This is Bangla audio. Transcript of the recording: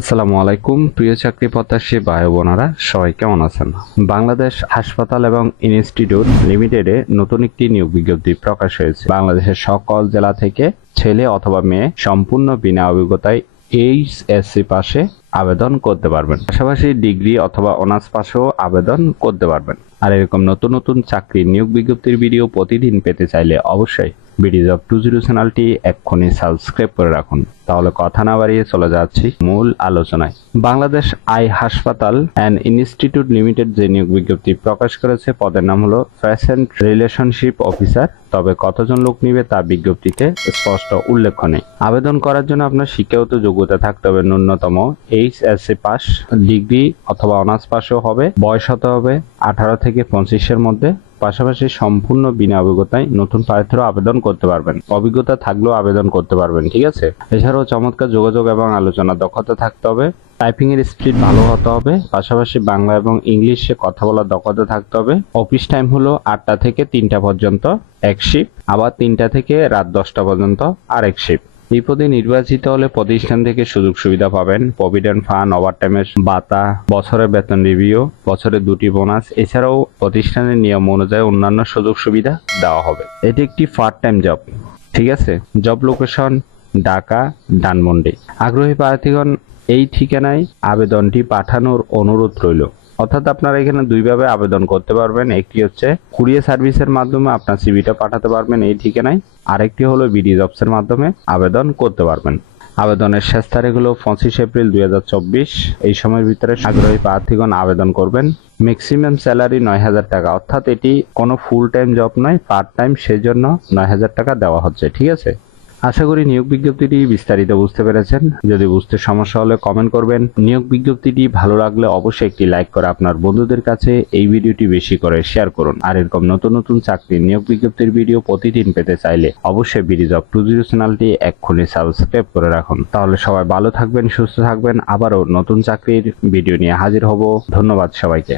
আসসালামু আলাইকুম, প্রিয় চাকরি প্রত্যাশী ভাই বোনেরা, সবাই কেমন আছেন? বাংলাদেশ হাসপাতাল এবং ইনস্টিটিউট লিমিটেডে নতুন একটি নিয়োগ বিজ্ঞপ্তি প্রকাশ হয়েছে। বাংলাদেশের সকল জেলা থেকে ছেলে অথবা মেয়ে সম্পূর্ণ বিনা অভিজ্ঞতায় এইচএসসি পাশে আবেদন করতে পারবেন। পাশাপাশি ডিগ্রি অথবা অনার্স পাশেও আবেদন করতে পারবেন। আর এরকম নতুন নতুন চাকরির নিয়োগ বিজ্ঞপ্তির ভিডিও প্রতিদিন পেতে চাইলে অবশ্যই বিডি অফ টু জিরো চ্যানেলটি এক্ষুনি সাবস্ক্রাইব করে রাখুন। তাহলে কথা না বাড়িয়ে চলে যাচ্ছি মূল আলোচনায়। বাংলাদেশ আই হাসপাতাল অ্যান্ড ইনস্টিটিউট লিমিটেড যে নিয়োগ বিজ্ঞপ্তি প্রকাশ করেছে, পদের নাম হলো প্রেসেন্ট রিলেশনশিপ অফিসার। তবে কতজন লোক নিবে তা বিজ্ঞপ্তিতে স্পষ্ট উল্লেখ নেই। আবেদন করার জন্য আপনার শিক্ষাগত যোগ্যতা থাকতে হবে ন্যূনতম এইচএসসি পাস, ডিগ্রি অথবা অনার্স পাসও হবে, বয়স হতে হবে আঠারো থেকে পঁচিশের মধ্যে। পাশাপাশি সম্পূর্ণ বিনা অভিজ্ঞতায় নতুন প্রার্থীরা আবেদন করতে পারবেন। অভিজ্ঞতা থাকলেও আবেদন করতে পারবেন, ঠিক আছে? এছাড়াও চমৎকার যোগাযোগ এবং আলোচনা দক্ষতা থাকতে হবে টাইপিং এর স্পিড ভালো হতে হবে, পাশাপাশি বাংলা এবং ইংলিশে কথা বলার দক্ষতা থাকতে হবে। অফিস টাইম হলো আটটা থেকে তিনটা পর্যন্ত, এক শিফট, আবার তিনটা থেকে রাত দশটা পর্যন্ত, আরেক শিফট। এই পদে নির্বাচিত হলে প্রতিষ্ঠান থেকে সুযোগ সুবিধা পাবেন। প্রভিডেন্ট ফান্ড ওভারটাইমের ভাতা, বছরের বেতন রিভিউ বছরে দুটি বোনাস এছাড়াও প্রতিষ্ঠানের নিয়ম অনুযায়ী অন্যান্য সুযোগ সুবিধা দেওয়া হবে। এটি একটি পার্ট টাইম জব ঠিক আছে? Job location Dhaka, Dhanmondi. আগ্রহী প্রার্থীগণ, এই ঠিকানায় আবেদনটি পাঠানোর অনুরোধ রইল। অর্থাৎ আপনারা এখানে দুইভাবে আবেদন করতে পারবেন। একটি হচ্ছে কুরিয়ার সার্ভিসের মাধ্যমে আপনার সিভিটা পাঠাতে পারবেন এই ঠিকানায়। আরেকটি হলো বিডি জবসের মাধ্যমে আবেদন করতে পারবেন। আবেদনের শেষ তারিখ হলো পঁচিশ এপ্রিল দুই হাজার চব্বিশ। এই সময়ের ভিতরে আগ্রহী প্রার্থীগণ আবেদন করবেন। ম্যাক্সিমাম স্যালারি নয় হাজার টাকা। অর্থাৎ এটি কোনো ফুল টাইম জব নয় পার্ট টাইম সেজন্য নয় হাজার টাকা দেওয়া হচ্ছে। ঠিক আছে? আশা করি নিয়োগ বিজ্ঞপ্তিটি বিস্তারিত বুঝতে পেরেছেন। যদি বুঝতে সমস্যা হলে কমেন্ট করবেন। নিয়োগ বিজ্ঞপ্তিটি ভালো লাগলে অবশ্যই একটি লাইক করে আপনার বন্ধুদের কাছে এই ভিডিওটি বেশি করে শেয়ার করুন। আর এরকম নতুন নতুন চাকরির নিয়োগ বিজ্ঞপ্তির ভিডিও প্রতিদিন পেতে চাইলে অবশ্যই বিডি জব টু জিরো চ্যানেলটি এক্ষুনি সাবস্ক্রাইব করে রাখুন। তাহলে সবাই ভালো থাকবেন, সুস্থ থাকবেন। আবারও নতুন চাকরির ভিডিও নিয়ে হাজির হব। ধন্যবাদ সবাইকে।